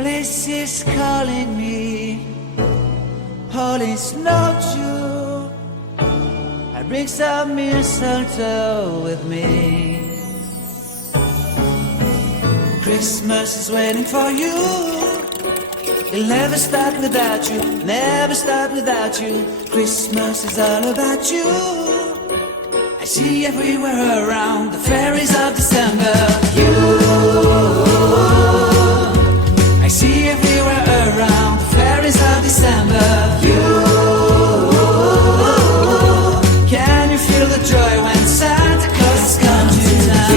Bliss is calling me, all is not true. I bring some mistletoe with me. Christmas is waiting for you. It'll never start without you, never start without you. Christmas is all about you. I see everywhere around the fairies of December. You, I see everywhere around the fairies of December. You, can you feel the joy when Santa Claus comes to town?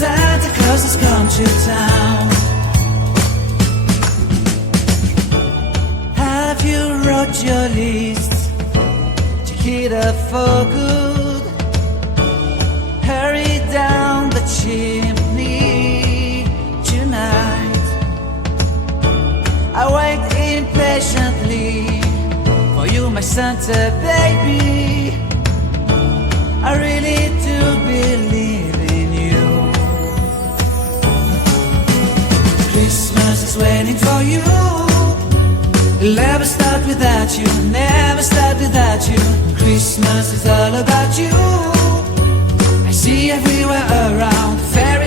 Santa Claus has come to town. Have you wrote your list to get up for good? Hurry down the chimney tonight. I wait impatiently for you, my Santa baby. I really do believe in you. Christmas is waiting for you. It'll never start without you, never start without you. Christmas is all about you. I see everywhere around fairies.